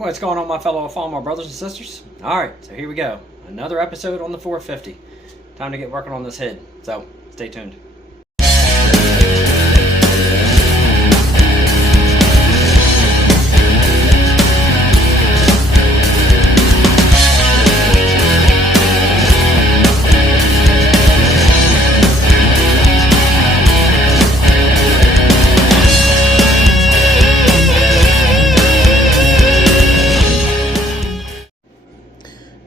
What's going on, my fellow Farmall brothers and sisters? Alright, so here we go. Another episode on the 450. Time to get working on this head, so stay tuned.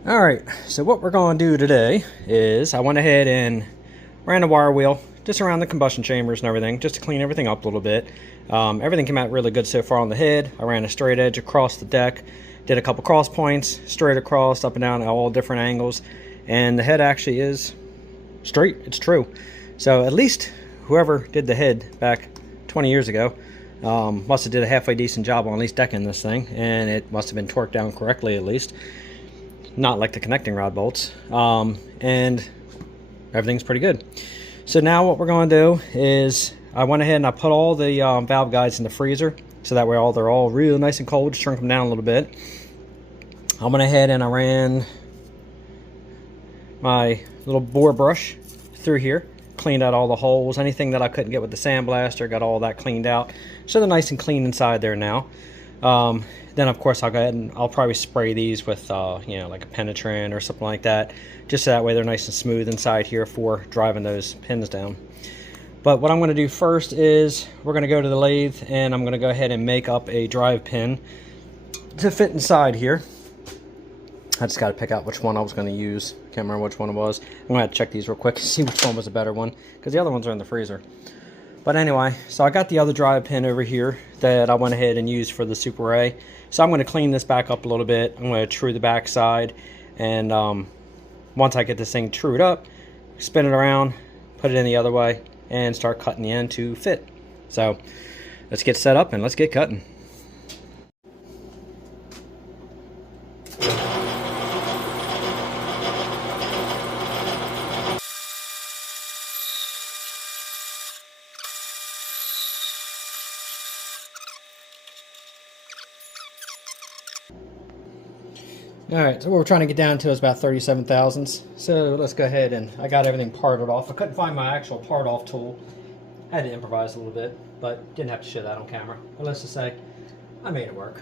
Alright, so what we're going to do today is I went ahead and ran a wire wheel just around the combustion chambers and everything, just to clean everything up a little bit. Everything came out really good so far on the head. I ran a straight edge across the deck, did a couple cross points, straight across, up and down at all different angles, and the head actually is straight. It's true. So at least whoever did the head back 20 years ago must have did a halfway decent job on at least decking this thing, and it must have been torqued down correctly at least. Not like the connecting rod bolts, and everything's pretty good. So now what we're going to do is I went ahead and I put all the valve guides in the freezer, so that way they're all real nice and cold. Just shrink them down a little bit. I went ahead and I ran my little bore brush through here, cleaned out all the holes, anything that I couldn't get with the sandblaster, got all that cleaned out, so they're nice and clean inside there now. Then of course I'll go ahead and I'll probably spray these with you know, like a penetrant or something like that, just so that way they're nice and smooth inside here for driving those pins down. But what I'm going to do first is we're going to go to the lathe and I'm going to go ahead and make up a drive pin to fit inside here. I just got to pick out which one I was going to use. Can't remember which one it was. I'm going to have to check these real quick and see which one was a better one, because the other ones are in the freezer. But anyway, so I got the other drive pin over here that I went ahead and used for the Super A. So I'm going to clean this back up a little bit. I'm going to true the back side, and once I get this thing trued up, spin it around, put it in the other way, and start cutting the end to fit. So let's get set up and let's get cutting. Alright, so what we're trying to get down to is about 37 thousandths. So let's go ahead and I got everything parted off. I couldn't find my actual part off tool. I had to improvise a little bit, but didn't have to show that on camera. But let's just say I made it work.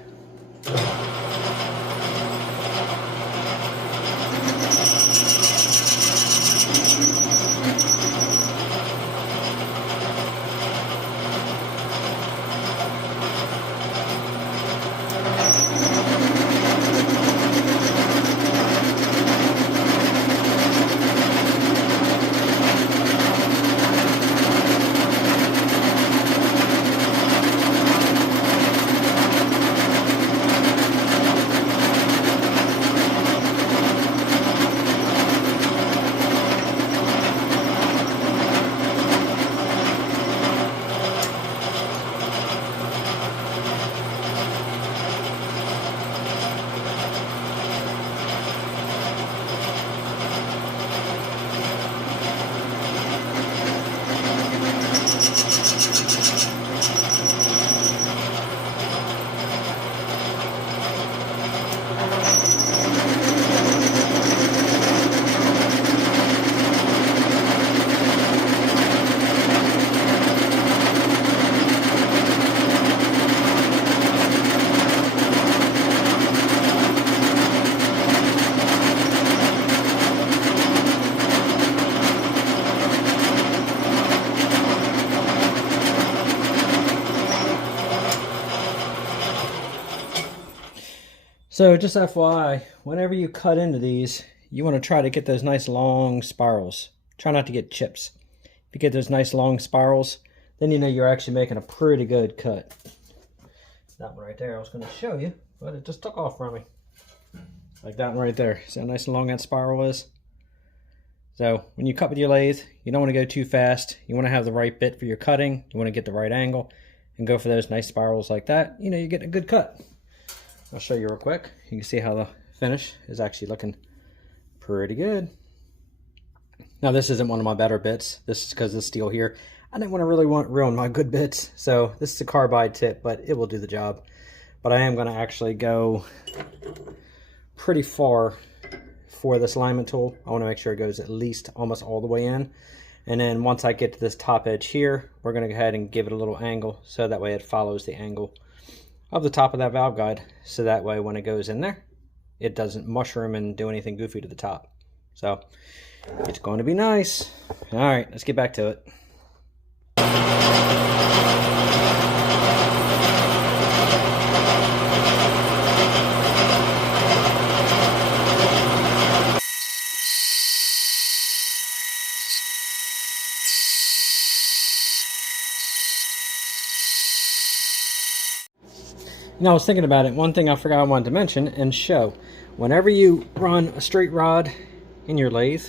So just FYI, whenever you cut into these, you want to try to get those nice long spirals. Try not to get chips. If you get those nice long spirals, then you know you're actually making a pretty good cut. That one right there I was going to show you, but it just took off from me. Like that one right there. See how nice and long that spiral is? So when you cut with your lathe, you don't want to go too fast. You want to have the right bit for your cutting. You want to get the right angle and go for those nice spirals like that. You know, you're getting a good cut. I'll show you real quick. You can see how the finish is actually looking pretty good. Now this isn't one of my better bits. This is because the steel here. I didn't want to ruin my good bits. So this is a carbide tip, but it will do the job. but I am going to actually go pretty far for this alignment tool. I want to make sure it goes at least almost all the way in. And then once I get to this top edge here, we're going to go ahead and give it a little angle so that way it follows the angle of the top of that valve guide. So that way when it goes in there, it doesn't mushroom and do anything goofy to the top. So it's going to be nice. All right, let's get back to it. Now, I was thinking about it. One thing I forgot I wanted to mention and show. Whenever you run a straight rod in your lathe,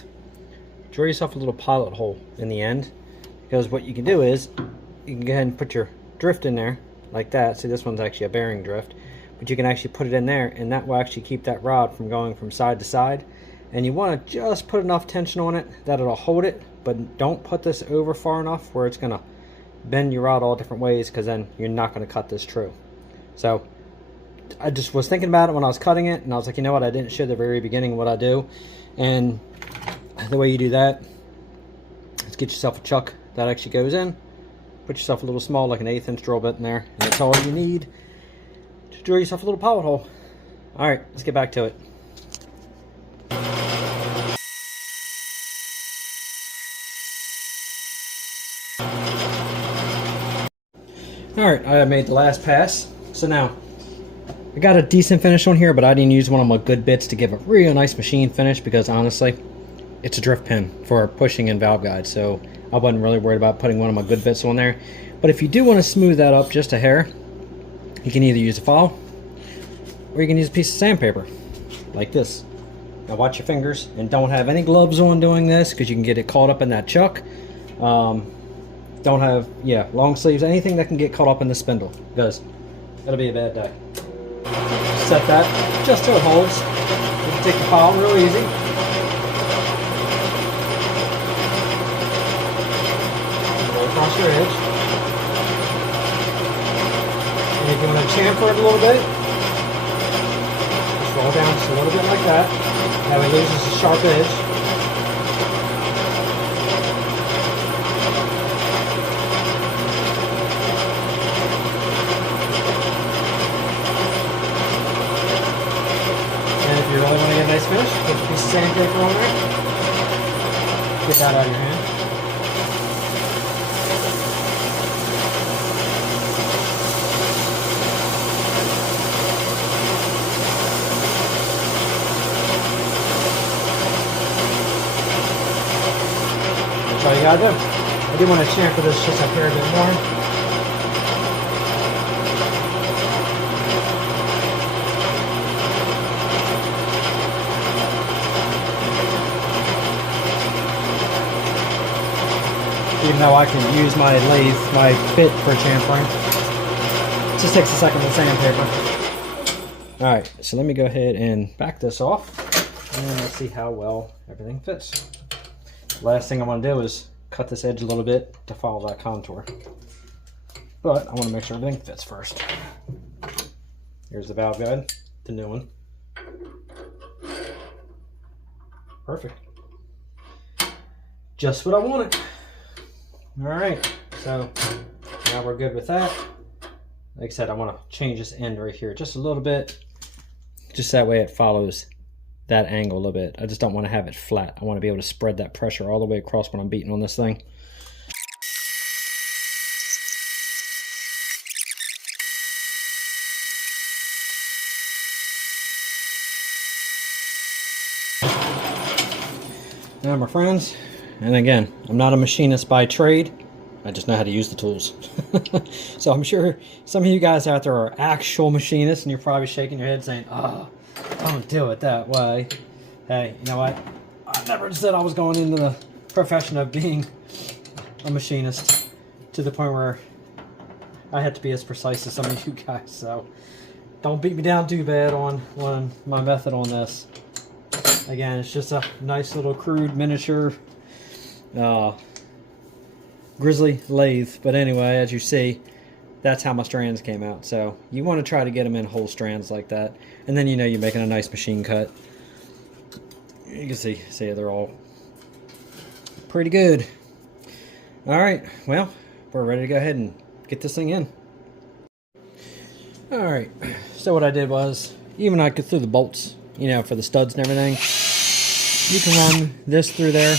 drill yourself a little pilot hole in the end. Because what you can do is, you can go ahead and put your drift in there, like that. See, this one's actually a bearing drift. But you can actually put it in there, and that will actually keep that rod from going from side to side. And you want to just put enough tension on it that it'll hold it. But don't put this over far enough where it's going to bend your rod all different ways, because then you're not going to cut this true. So I just was thinking about it when I was cutting it, and I was like, you know what, I didn't show the very beginning what I do. And the way you do that is get yourself a chuck that actually goes in, put yourself a little small, like an 1/8 inch drill bit in there, and that's all you need to drill yourself a little pilot hole. All right, let's get back to it. All right, I made the last pass. So now, I got a decent finish on here, but I didn't use one of my good bits to give a real nice machine finish because honestly, it's a drift pin for pushing in valve guides. So I wasn't really worried about putting one of my good bits on there. But if you do want to smooth that up just a hair, you can either use a file or you can use a piece of sandpaper like this. Now watch your fingers and don't have any gloves on doing this because you can get it caught up in that chuck. Don't have, long sleeves, anything that can get caught up in the spindle, because it'll be a bad day. Set that just till it holds. You can take the file real easy. Go across your edge. And if you want to chamfer it a little bit, just roll down just a little bit like that. That way it loses the sharp edge. If you really want to get a nice finish, put a piece of sandpaper on there. Get that out of your hand. That's all you gotta do. I do want to chamfer this just a hair bit more. Even though I can use my lathe, my bit for chamfering. It just takes a second with sandpaper. Alright, so let me go ahead and back this off. And let's see how well everything fits. Last thing I want to do is cut this edge a little bit to follow that contour. But I want to make sure everything fits first. Here's the valve guide, the new one. Perfect. Just what I wanted. Alright, so now we're good with that. Like I said, I want to change this end right here just a little bit. Just that way it follows that angle a little bit. I just don't want to have it flat. I want to be able to spread that pressure all the way across when I'm beating on this thing. Now, my friends, and again, I'm not a machinist by trade. I just know how to use the tools. So I'm sure some of you guys out there are actual machinists and you're probably shaking your head saying, oh, don't do it that way. Hey, you know what? I never said I was going into the profession of being a machinist to the point where I had to be as precise as some of you guys. So don't beat me down too bad on my method on this. Again, it's just a nice little crude miniature grizzly lathe. But anyway, as you see, that's how my strands came out. So you want to try to get them in whole strands like that, and then you know you're making a nice machine cut. You can see they're all pretty good. All right, well, we're ready to go ahead and get this thing in. All right, so what I did was, even I could through the bolts, you know, for the studs and everything. You can run this through there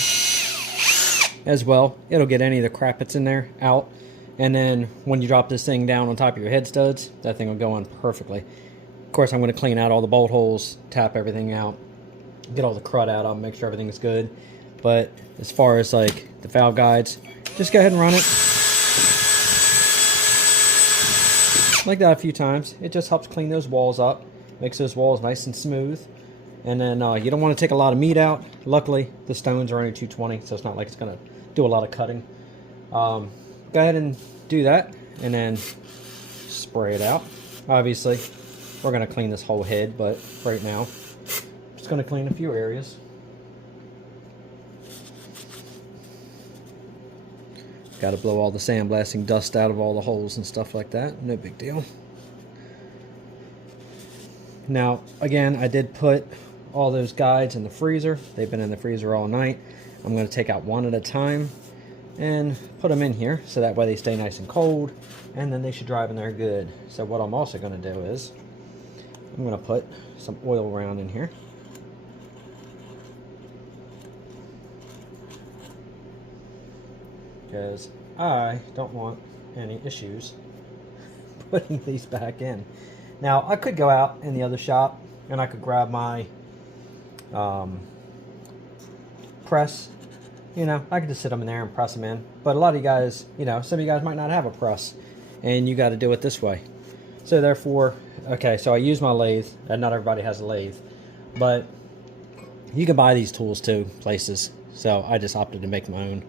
as well. It'll get any of the crap that's in there out. And then when you drop this thing down on top of your head studs, that thing will go on perfectly. Of course, I'm going to clean out all the bolt holes, tap everything out, get all the crud out of them, make sure everything's good. But as far as like the valve guides, just go ahead and run it like that a few times. It just helps clean those walls up, makes those walls nice and smooth. And then you don't want to take a lot of meat out. Luckily, the stones are only 220, so it's not like it's going to do a lot of cutting. Go ahead and do that, and then spray it out. Obviously, we're going to clean this whole head, but right now, just going to clean a few areas. Got to blow all the sandblasting dust out of all the holes and stuff like that. No big deal. Now, again, I did put all those guides in the freezer. They've been in the freezer all night. I'm going to take out one at a time and put them in here so that way they stay nice and cold, and then they should drive in there good. So what I'm also going to do is I'm going to put some oil around in here. Because I don't want any issues putting these back in. Now, I could go out in the other shop and I could grab my press. You know, I could just sit them in there and press them in. But a lot of you guys, you know, some of you guys might not have a press, and you got to do it this way. So therefore, okay, so I use my lathe, and not everybody has a lathe, but you can buy these tools too, places. So I just opted to make my own.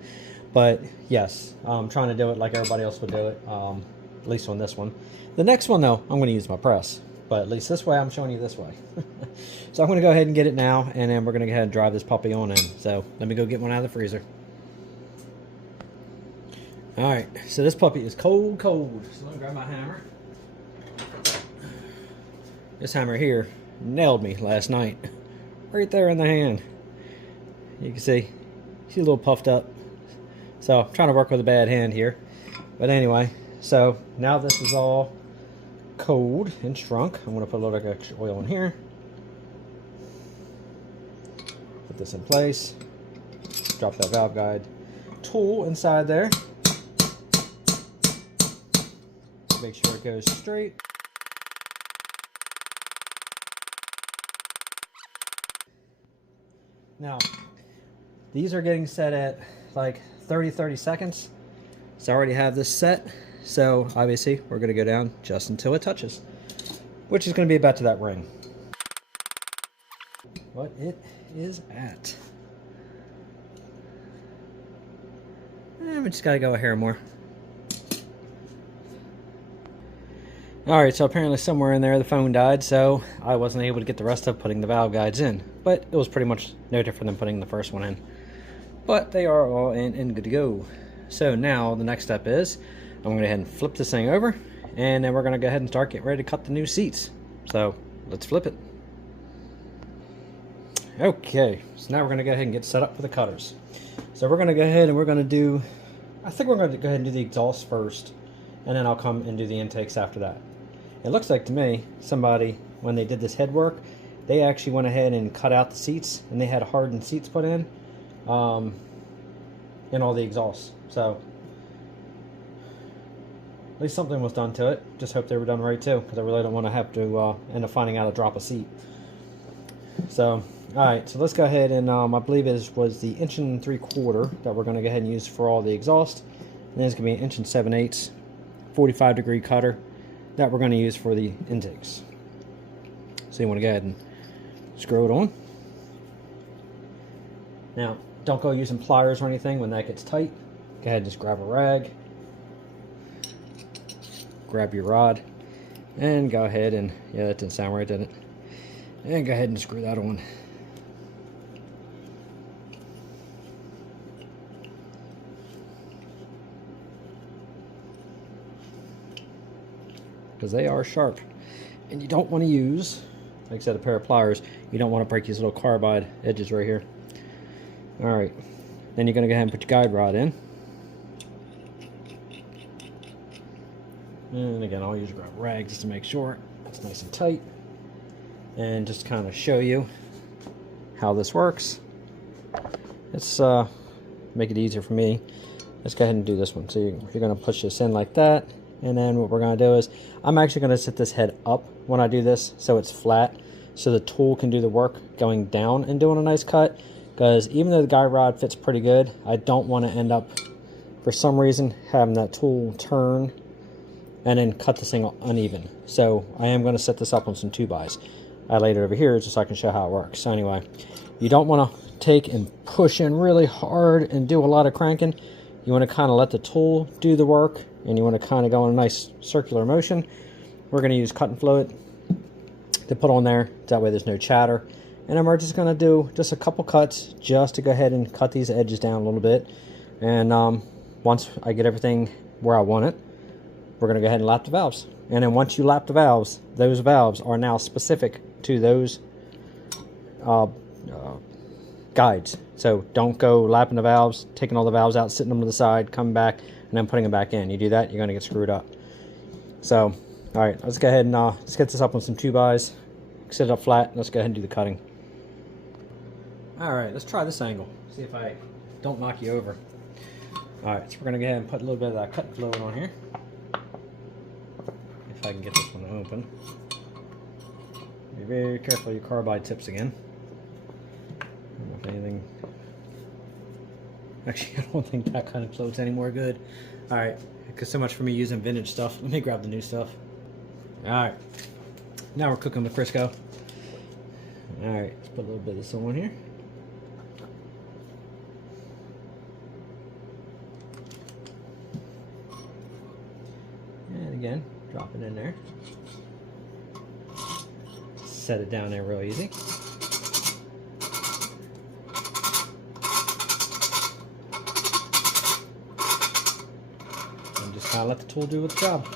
But yes, I'm trying to do it like everybody else would do it, at least on this one. The next one though, I'm going to use my press. But at least this way, I'm showing you this way. So I'm going to go ahead and get it now, and then we're going to go ahead and drive this puppy on in. So let me go get one out of the freezer. Alright, so this puppy is cold. So let me grab my hammer. This hammer here nailed me last night. Right there in the hand. You can see, she's a little puffed up. So I'm trying to work with a bad hand here. But anyway, so now this is all cold and shrunk. I'm going to put a little bit of extra oil in here. Put this in place. Drop that valve guide tool inside there. Make sure it goes straight. Now, these are getting set at like 30 seconds. So I already have this set. So obviously we're going to go down just until it touches, which is going to be about to that ring. What it is at. We just got to go a hair more. Alright, so apparently somewhere in there the phone died, so I wasn't able to get the rest of putting the valve guides in. But it was pretty much no different than putting the first one in. But they are all in and good to go. So now the next step is I'm going to go ahead and flip this thing over, and then we're going to go ahead and start getting ready to cut the new seats. So let's flip it. Okay, so now we're going to go ahead and get set up for the cutters. So we're going to go ahead and we're going to do, I think we're going to go ahead and do the exhaust first, and then I'll come and do the intakes after that. It looks like to me, somebody, when they did this head work, they actually went ahead and cut out the seats, and they had hardened seats put in all the exhausts. So at least something was done to it. Just hope they were done right too, because I really don't want to have to end up finding out to drop a seat. So, alright, so let's go ahead and I believe it was the 1 3/4 that we're going to go ahead and use for all the exhaust. And then it's going to be an 1 7/8 45-degree cutter that we're going to use for the intakes. So you want to go ahead and screw it on. Now, don't go using pliers or anything when that gets tight. Go ahead and just grab a rag, grab your rod, and go ahead and, yeah, that didn't sound right, did it? And go ahead and screw that on. because they are sharp. And you don't want to use, like I said, a pair of pliers. You don't want to break these little carbide edges right here. Alright, then you're going to go ahead and put your guide rod in. And again, I'll use a rag just to make sure it's nice and tight. And just kind of show you how this works. Let's make it easier for me. Let's go ahead and do this one. So you're going to push this in like that. And then what we're going to do is, I'm actually going to set this head up when I do this so it's flat. So the tool can do the work going down and doing a nice cut. Because even though the guide rod fits pretty good, I don't want to end up, for some reason, having that tool turn and then cut this thing uneven. So I am going to set this up on some 2x. I laid it over here just so I can show how it works. So anyway, you don't want to take and push in really hard and do a lot of cranking. You want to kind of let the tool do the work, and you want to kind of go in a nice circular motion. We're going to use cutting fluid to put on there. That way there's no chatter. And then we're just going to do just a couple cuts just to go ahead and cut these edges down a little bit. And once I get everything where I want it, we're going to go ahead and lap the valves. And then once you lap the valves, those valves are now specific to those guides. So don't go lapping the valves, taking all the valves out, sitting them to the side, coming back, and then putting them back in. You do that, you're going to get screwed up. So, all right, let's go ahead and let's get this up on some 2x. Set it up flat, and let's go ahead and do the cutting. All right, let's try this angle. See if I don't knock you over. All right, so we're going to go ahead and put a little bit of that cutting fluid on here. If I can get this one open. Be very careful of your carbide tips again. I don't know if anything... Actually, I don't think that kind of fluid's any more good. Alright, because so much for me using vintage stuff. Let me grab the new stuff. Alright, now we're cooking the Crisco. Alright, let's put a little bit of this on here. And again, drop it in there. Set it down there real easy. And just kind of let the tool do its job.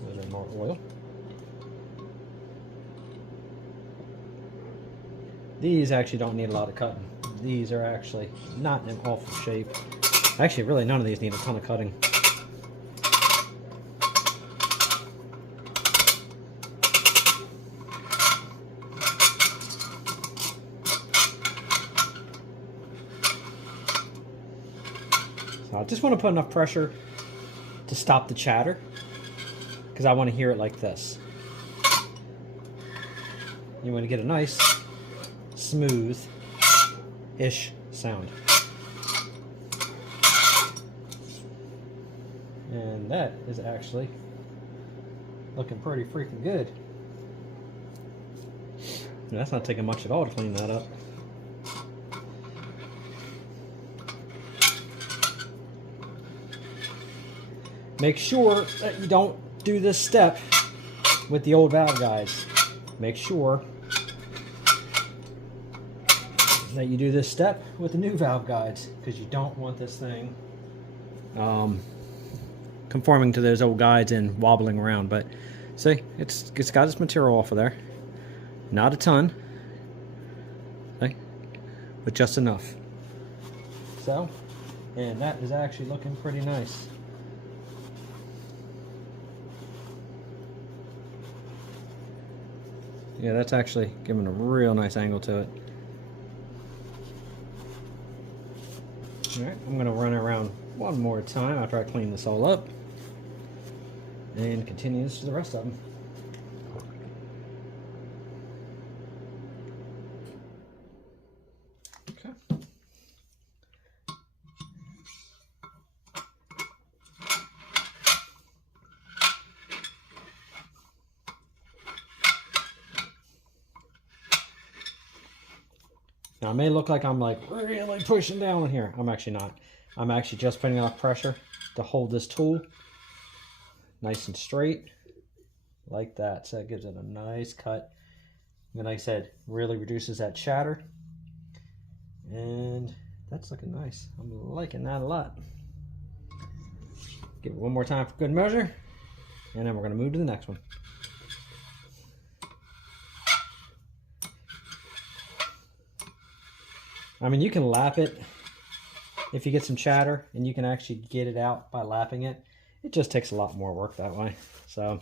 A little bit more oil. These actually don't need a lot of cutting. These are actually not in awful shape. Actually, really none of these need a ton of cutting. So I just want to put enough pressure to stop the chatter, because I want to hear it like this. You want to get a nice smooth-ish sound. And that is actually looking pretty freaking good. And that's not taking much at all to clean that up. Make sure that you don't do this step with the old valve guides. Make sure that you do this step with the new valve guides, because you don't want this thing conforming to those old guides and wobbling around. But see, it's got its material off of there. Not a ton, okay, but just enough. So, and that is actually looking pretty nice. Yeah, that's actually giving a real nice angle to it. Alright, I'm going to run around one more time after I clean this all up. And continue this to the rest of them. Okay. Now, it may look like I'm like really pushing down in here. I'm actually not. I'm actually just putting enough pressure to hold this tool nice and straight like that. So it gives it a nice cut. And like I said, really reduces that chatter. And that's looking nice. I'm liking that a lot. Give it one more time for good measure. And then we're going to move to the next one. I mean, you can lap it if you get some chatter, and you can actually get it out by lapping it. It just takes a lot more work that way. So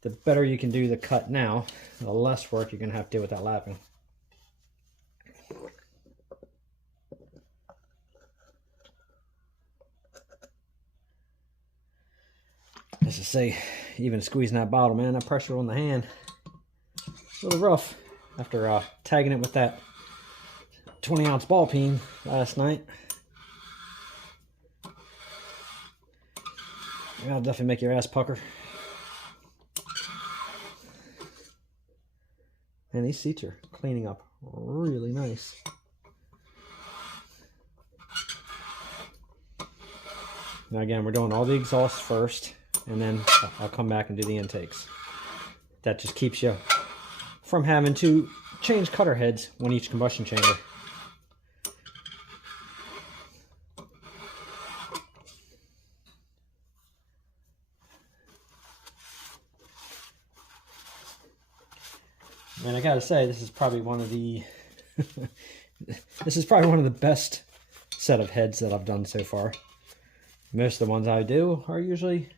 the better you can do the cut now, the less work you're going to have to do with that lapping. As I say, even squeezing that bottle, man, that pressure on the hand, a little rough after tagging it with that 20-ounce ball peen last night. That'll definitely make your ass pucker. And these seats are cleaning up really nice. Now again, we're doing all the exhausts first, and then I'll come back and do the intakes. That just keeps you from having to change cutter heads on each combustion chamber. And I gotta say, this is probably one of the this is probably one of the best set of heads that I've done so far. Most of the ones I do are usually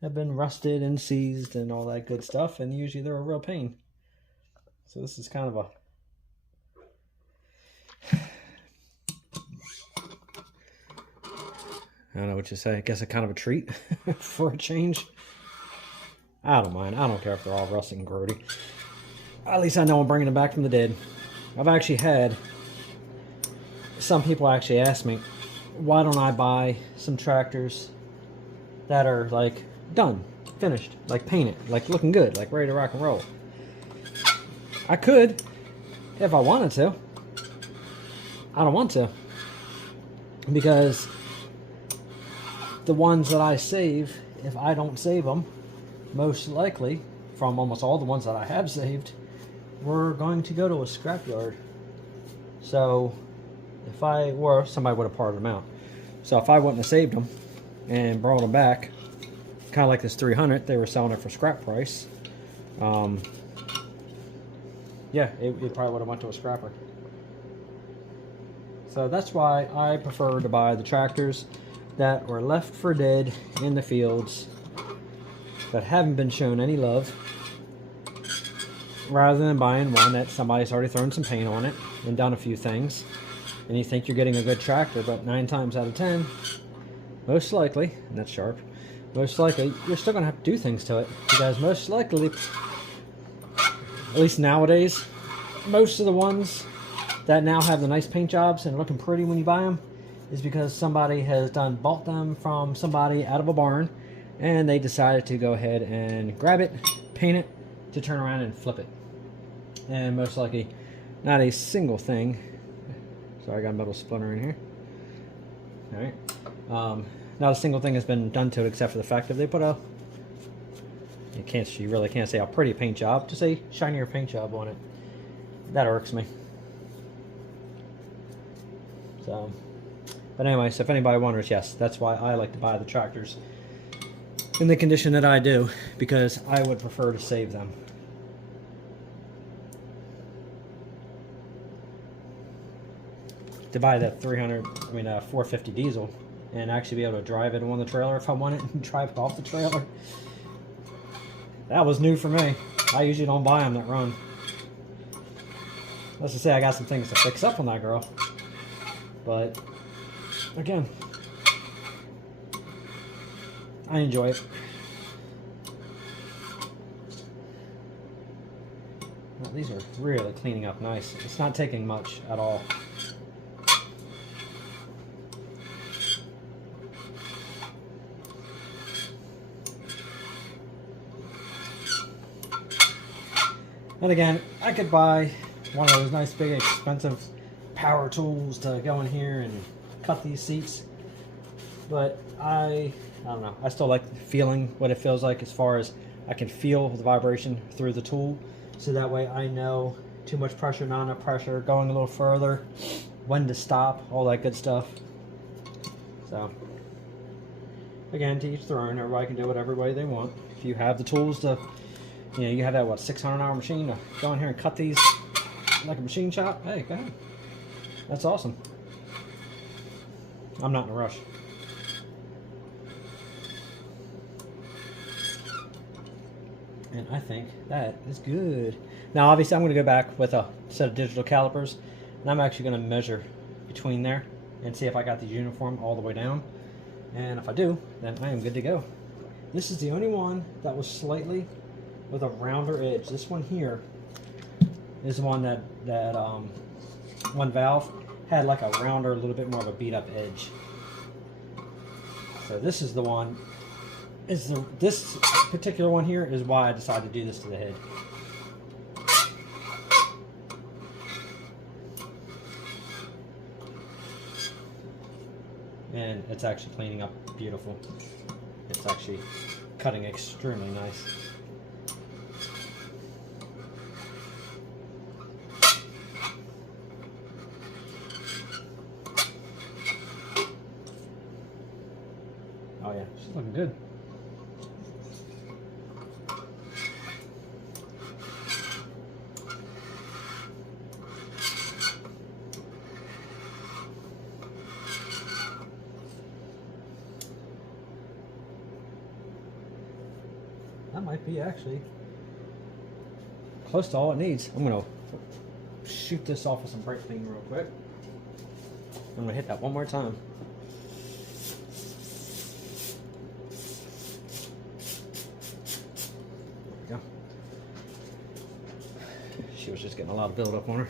have been rusted and seized and all that good stuff, and usually they're a real pain. So this is kind of a I don't know what you say. I guess a kind of a treat for a change. I don't mind. I don't care if they're all rusted and grody. At least I know I'm bringing them back from the dead. I've actually had some people actually ask me, why don't I buy some tractors that are like done, finished, like painted, like looking good, like ready to rock and roll. I could if I wanted to. I don't want to, because the ones that I save, if I don't save them, most likely from almost all the ones that I have saved, we're going to go to a scrapyard. So if I were, somebody would have parted them out. So if I wouldn't have saved them and brought them back, kind of like this 300, they were selling it for scrap price. Yeah, it probably would have went to a scrapper. So that's why I prefer to buy the tractors that were left for dead in the fields, that haven't been shown any love, rather than buying one that somebody's already thrown some paint on it and done a few things, and you think you're getting a good tractor, but 9 times out of 10, most likely, and that's sharp, most likely you're still going to have to do things to it, because most likely, at least nowadays, most of the ones that now have the nice paint jobs and are looking pretty when you buy them is because somebody has bought them from somebody out of a barn, and they decided to go ahead and grab it, paint it, to turn around and flip it. And most likely not a single thing, sorry, I got a metal splinter in here. Alright. Not a single thing has been done to it except for the fact that they put you really can't say a pretty paint job, just a shinier paint job on it. That irks me. So, but anyway, so if anybody wonders, yes, that's why I like to buy the tractors in the condition that I do, because I would prefer to save them. To buy that 450 diesel and actually be able to drive it on the trailer if I want it, and drive it off the trailer. That was new for me. I usually don't buy them that run. Let's just say I got some things to fix up on that girl. But again, I enjoy it. Well, these are really cleaning up nice. It's not taking much at all. And again, I could buy one of those nice big expensive power tools to go in here and cut these seats, but I don't know, I still like feeling what it feels like, as far as I can feel the vibration through the tool, so that way I know too much pressure, not enough pressure, going a little further, when to stop, all that good stuff. So again, to each their own. Everybody can do whatever way they want. If you have the tools to, you know, you have that, what, 600-hour machine to go in here and cut these like a machine shop, hey, go ahead. That's awesome. I'm not in a rush. And I think that is good. Now, obviously, I'm going to go back with a set of digital calipers, and I'm actually going to measure between there and see if I got these uniform all the way down. And if I do, then I am good to go. This is the only one that was slightly with a rounder edge. This one here is the one that one valve had like a rounder, a little bit more of a beat up edge. So this is the one. This particular one here is why I decided to do this to the head. And it's actually cleaning up beautiful. It's actually cutting extremely nice. Oh yeah, she's looking good. That might be actually close to all it needs. I'm going to shoot this off with some brake clean real quick. I'm going to hit that one more time. There we go. She was just getting a lot of buildup on her.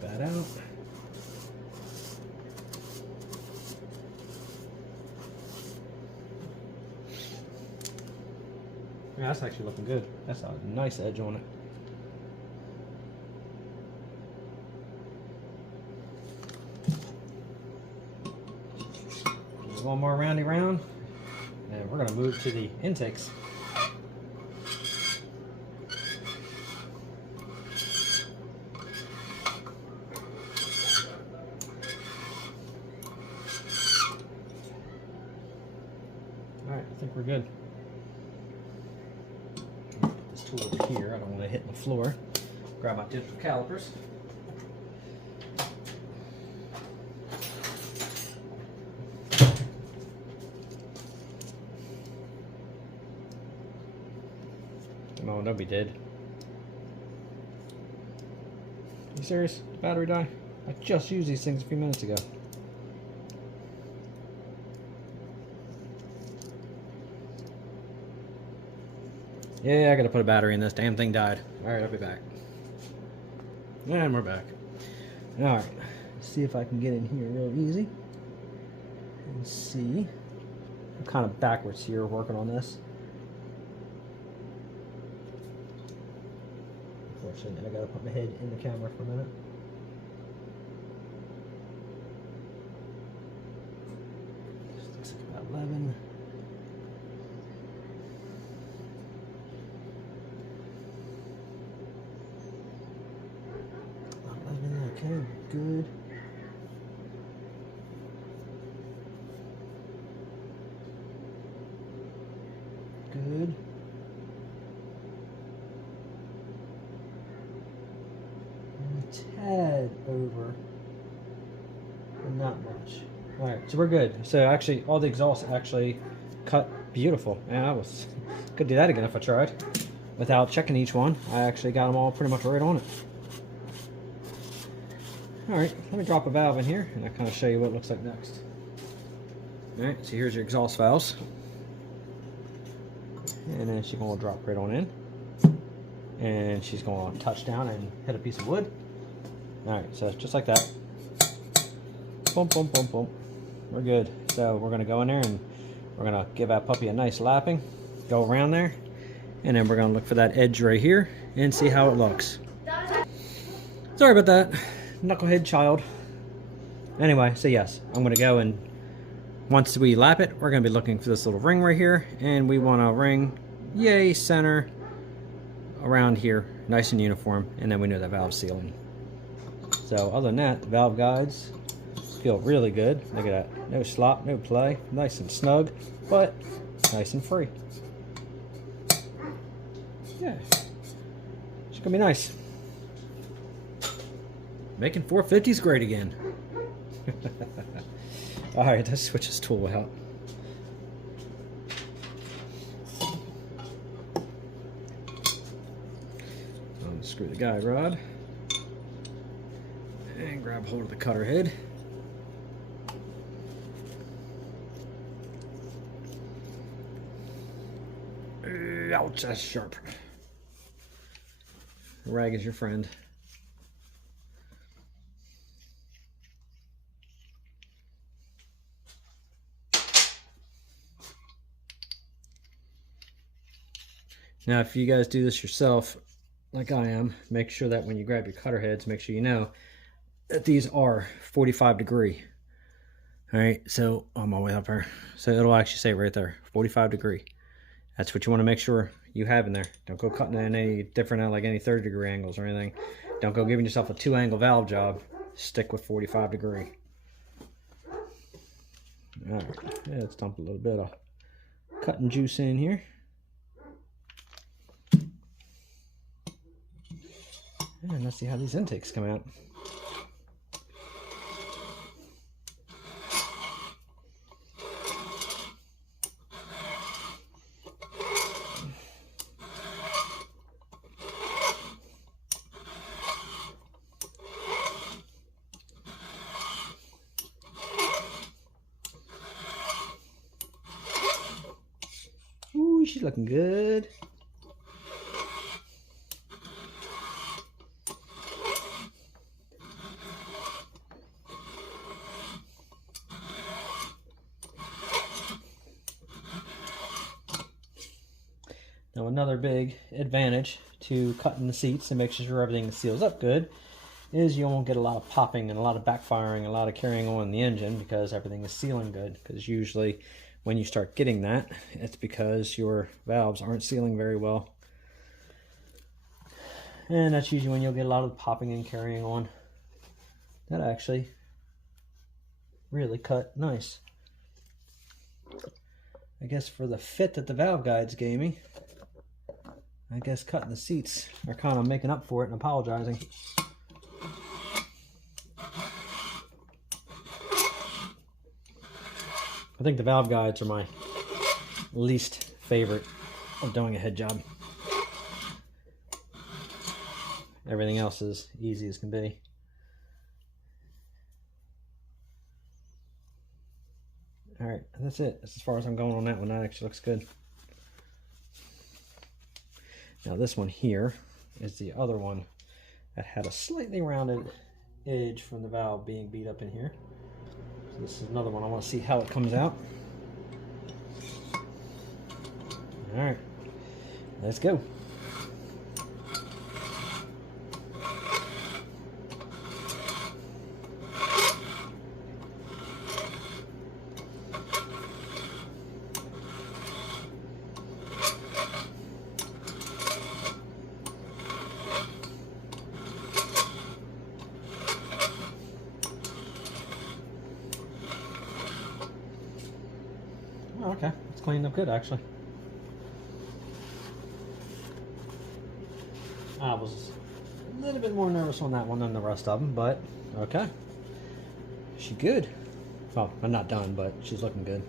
Take that out. Yeah, that's actually looking good. That's a nice edge on it. Just one more roundy round, and we're going to move to the intakes. Alright, I think we're good. Tool over here. I don't want to hit the floor. Grab my digital calipers. Come on, don't be dead. You serious? The battery die? I just used these things a few minutes ago. Yeah, I gotta put a battery in this. Damn thing died. Alright, I'll be back. And we're back. Alright, let's see if I can get in here real easy. And see. I'm kind of backwards here working on this. Unfortunately, I gotta put my head in the camera for a minute. This looks like about 11. Okay, good. Good. And a tad over, but not much. Alright, so we're good. So actually, all the exhausts actually cut beautiful. And I could do that again if I tried. Without checking each one, I actually got them all pretty much right on it. Alright, let me drop a valve in here and I'll kind of show you what it looks like next. Alright, so here's your exhaust valves. And then she's going to drop right on in. And she's going to touch down and hit a piece of wood. Alright, so just like that. Boom, boom, boom, boom. We're good. So we're going to go in there and we're going to give that puppy a nice lapping. Go around there. And then we're going to look for that edge right here and see how it looks. Sorry about that. Knucklehead child. Anyway, so yes, I'm going to go and once we lap it, we're going to be looking for this little ring right here, and we want a ring, yay, center, around here, nice and uniform, and then we know that valve's sealing. So other than that, the valve guides feel really good. Look at that, no slop, no play, nice and snug, but nice and free. Yeah, it's gonna be nice. Making 450s great again. All right, let's switch this tool out. Unscrew the guide rod and grab hold of the cutter head. Ouch, that's sharp. The rag is your friend. Now, if you guys do this yourself, like I am, make sure that when you grab your cutter heads, make sure you know that these are 45 degree. All right, so I'm all the way up here. So it'll actually say right there, 45 degree. That's what you want to make sure you have in there. Don't go cutting in any different, like any 30 degree angles or anything. Don't go giving yourself a 2-angle valve job. Stick with 45 degree. All right, yeah, let's dump a little bit of cutting juice in here. And let's see how these intakes come out. Ooh, she's looking good. Now, another big advantage to cutting the seats and making sure everything seals up good is you won't get a lot of popping and a lot of backfiring, a lot of carrying on in the engine because everything is sealing good. Because usually when you start getting that, it's because your valves aren't sealing very well. And that's usually when you'll get a lot of popping and carrying on. That actually really cut nice. I guess for the fit that the valve guides gave me, I guess cutting the seats are kind of making up for it and apologizing. I think the valve guides are my least favorite of doing a head job. Everything else is easy as can be. All right, that's it. That's as far as I'm going on that one. That actually looks good. Now this one here is the other one that had a slightly rounded edge from the valve being beat up in here. So this is another one. I want to see how it comes out. All right, let's go. Oh, okay, it's cleaned up good actually. I was a little bit more nervous on that one than the rest of them, but okay. She's good. Well, I'm not done, but she's looking good.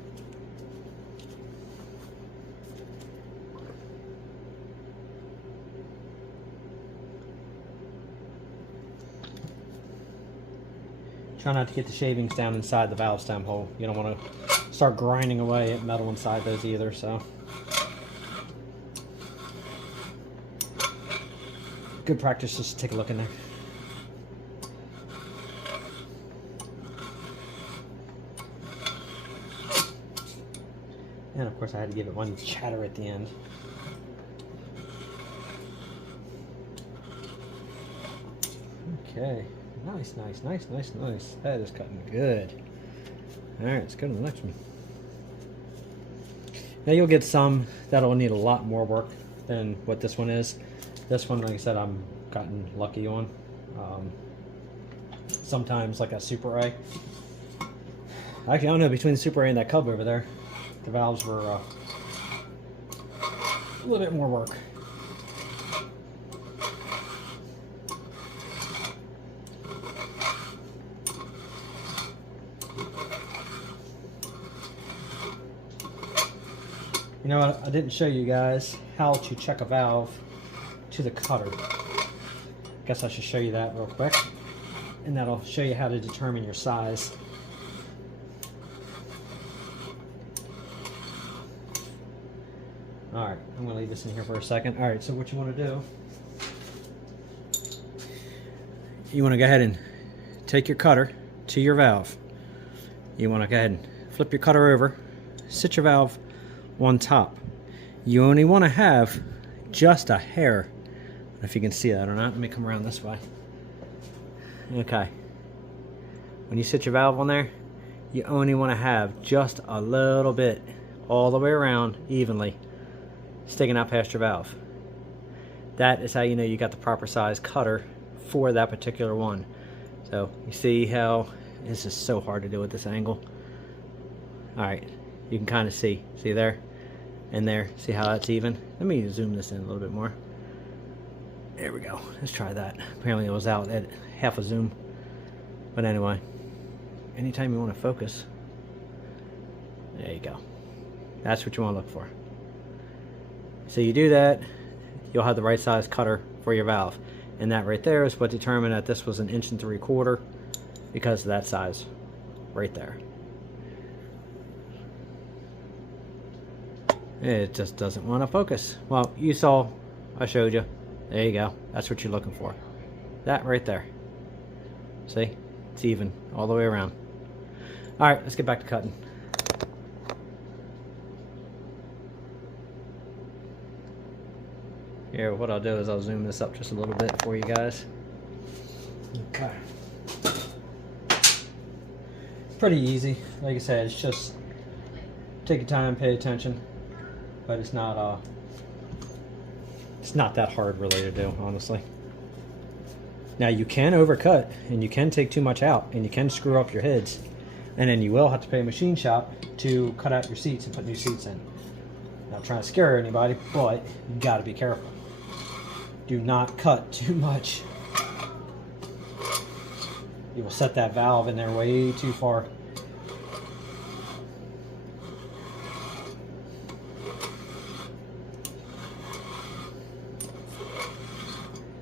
Try not to get the shavings down inside the valve stem hole. You don't want to start grinding away at metal inside those either, so. Good practice just to take a look in there. And of course I had to give it one chatter at the end. Okay. Nice, nice, nice, nice, nice. That is cutting good. Alright, let's go to the next one. Now you'll get some that'll need a lot more work than what this one is. This one, like I said, I'm gotten lucky on. Sometimes like a Super A. Actually, I don't know, between the Super A and that Cub over there, the valves were a little bit more work. You know what, I didn't show you guys how to check a valve to the cutter. Guess I should show you that real quick, and that'll show you how to determine your size. Alright, I'm going to leave this in here for a second. Alright, so what you want to do, you want to go ahead and take your cutter to your valve. You want to go ahead and flip your cutter over, sit your valve on top. You only want to have just a hair. I don't know if you can see that or not. Let me come around this way. Okay. When you sit your valve on there, you only want to have just a little bit all the way around evenly sticking out past your valve. That is how you know you got the proper size cutter for that particular one. So you see how this is so hard to do at this angle. Alright, you can kind of see there and there. See how that's even? Let me zoom this in a little bit more. There we go. Let's try that. Apparently it was out at half a zoom. But anyway, anytime you want to focus, there you go. That's what you want to look for. So you do that, you'll have the right size cutter for your valve. And that right there is what determined that this was 1 3/4 inches because of that size right there. It just doesn't want to focus. Well, you saw, I showed you. There you go. That's what you're looking for. That right there. See? It's even all the way around. Alright, let's get back to cutting. Here, what I'll do is I'll zoom this up just a little bit for you guys. Okay. Pretty easy. Like I said, it's just take your time, pay attention. But it's not that hard really to do, honestly. Now you can overcut and you can take too much out and you can screw up your heads, and then you will have to pay a machine shop to cut out your seats and put new seats in. Not trying to scare anybody, but you got to be careful. Do not cut too much. You will set that valve in there way too far.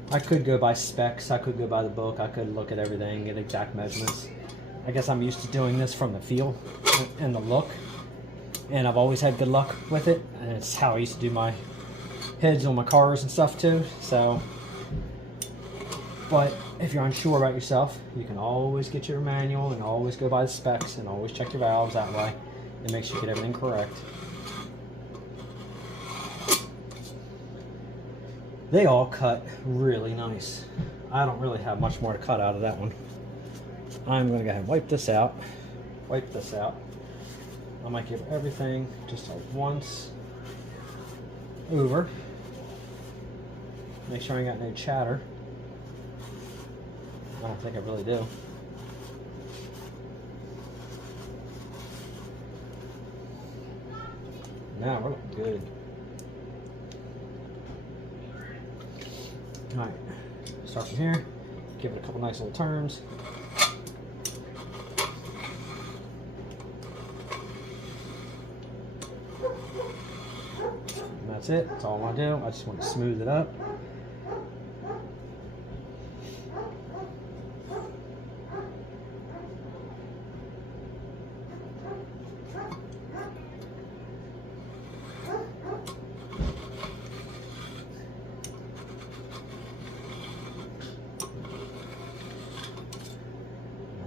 I could go by specs, I could go by the book, I could look at everything, get exact measurements. I guess I'm used to doing this from the feel and the look, and I've always had good luck with it, and it's how I used to do my heads on my cars and stuff too. So, but if you're unsure about yourself, you can always get your manual and always go by the specs and always check your valves that way. It makes you get everything correct. They all cut really nice. I don't really have much more to cut out of that one. I'm going to go ahead and wipe this out. Wipe this out. I might give everything just a once over. Make sure I ain't got no chatter. I don't think I really do. Now we're looking good. Alright, start from here, give it a couple nice little turns. And that's it, that's all I want to do. I just want to smooth it up.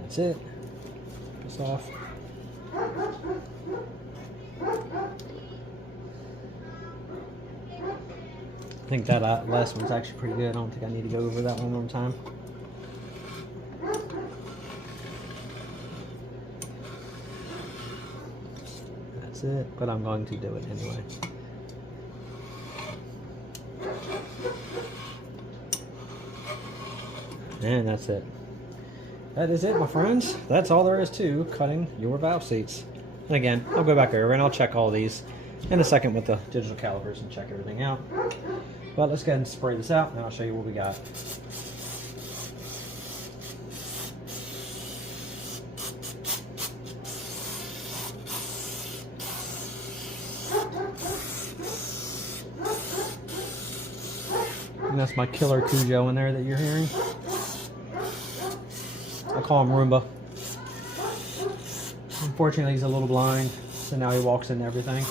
That's it. This off. I think that last one's actually pretty good. I don't think I need to go over that one time. That's it, but I'm going to do it anyway. And that's it. That is it, my friends. That's all there is to cutting your valve seats. And again, I'll go back over and I'll check all these in a second with the digital calipers and check everything out. But let's go ahead and spray this out and I'll show you what we got. And that's my killer Cujo in there that you're hearing. I call him Roomba. Unfortunately, he's a little blind, so now he walks into everything.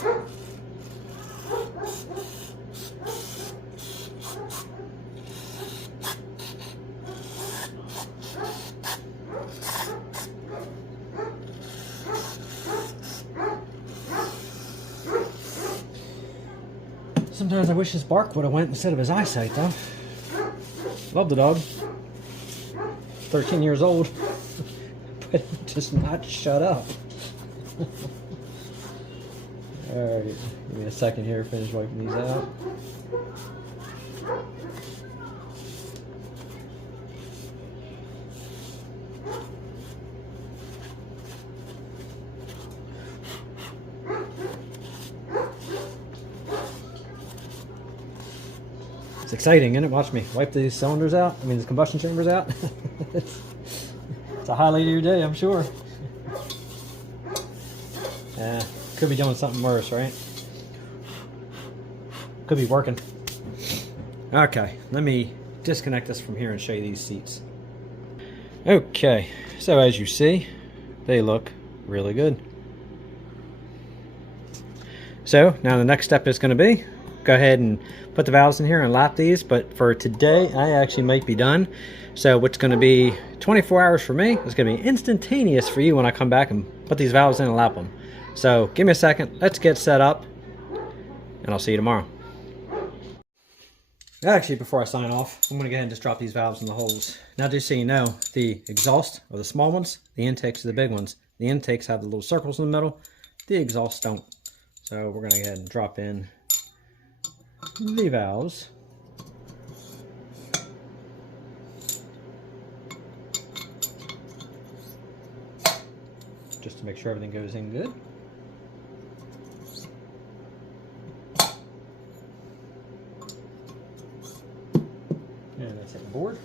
Sometimes I wish his bark would have went instead of his eyesight, though. Love the dog. 13 years old, but just not shut up. Alright, give me a second here, finish wiping these out. It's exciting, isn't it? Watch me wipe these cylinders out. I mean, these combustion chambers out. it's a highlight of your day, I'm sure. Yeah, could be doing something worse, right? Could be working. Okay, let me disconnect this from here and show you these seats. Okay, so as you see, they look really good. So now the next step is going to be go ahead and put the valves in here and lap these, but for today I actually might be done. So what's going to be 24 hours for me is going to be instantaneous for you when I come back and put these valves in and lap them. So give me a second, let's get set up, and I'll see you tomorrow. Actually, before I sign off, I'm going to go ahead and just drop these valves in the holes. Now, just so you know, the exhaust are the small ones, the intakes are the big ones. The intakes have the little circles in the middle, the exhausts don't. So we're going to go ahead and drop in the valves. Just to make sure everything goes in good. And let's hit the board.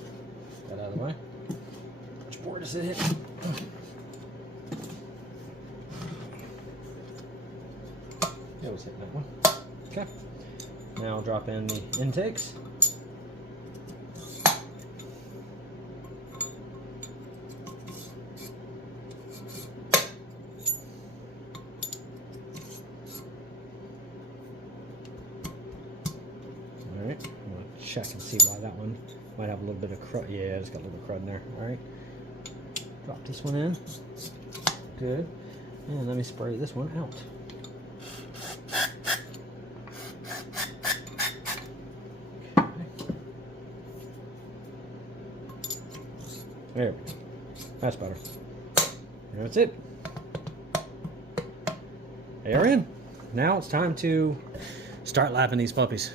Get that out of the way. Which board is it hitting? It was hitting that one. Okay. Now I'll drop in the intakes. Alright, I'm going to check and see why that one might have a little bit of crud. Yeah, it's got a little crud in there. Alright. Drop this one in. Good. And let me spray this one out. There we go. That's better. And that's it. They are in. Now it's time to start lapping these puppies.